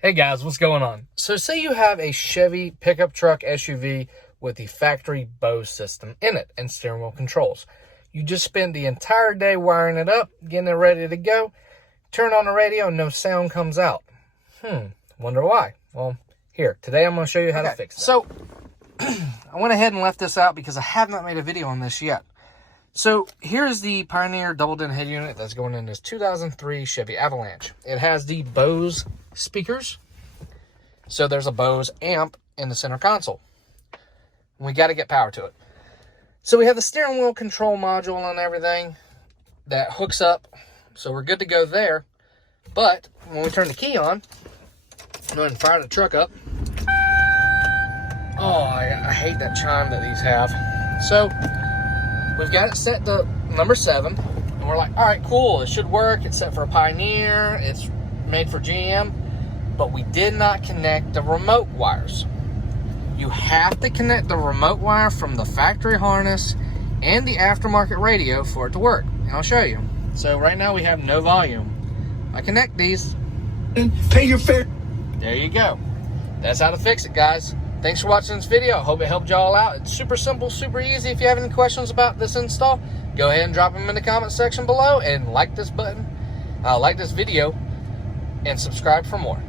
Hey guys, what's going on? So say you have a Chevy pickup truck SUV with the factory Bose system in it and steering wheel controls. You just spend the entire day wiring it up, getting it ready to go. Turn on the radio, no sound comes out. Wonder why? Well, here, today I'm going to show you how to fix that. So I went ahead and left this out because I have not made a video on this yet. So here's the Pioneer double din head unit that's going in this 2003 Chevy Avalanche. It has the Bose speakers. So there's a Bose amp in the center console. We got to get power to it. So we have the steering wheel control module and everything that hooks up. So we're good to go there. But when we turn the key on, go ahead and fire the truck up. Oh, I hate that chime that these have. So we've got it set to number 7. And we're like, all right, cool. It should work. It's set for a Pioneer. It's made for GM. But we did not connect the remote wires. You have to connect the remote wire from the factory harness and the aftermarket radio for it to work. And I'll show you. So right now we have no volume. I connect these. Pay your fare. There you go. That's how to fix it, guys. Thanks for watching this video. I hope it helped y'all out. It's super simple, super easy. If you have any questions about this install, go ahead and drop them in the comment section below and like this button, like this video, and subscribe for more.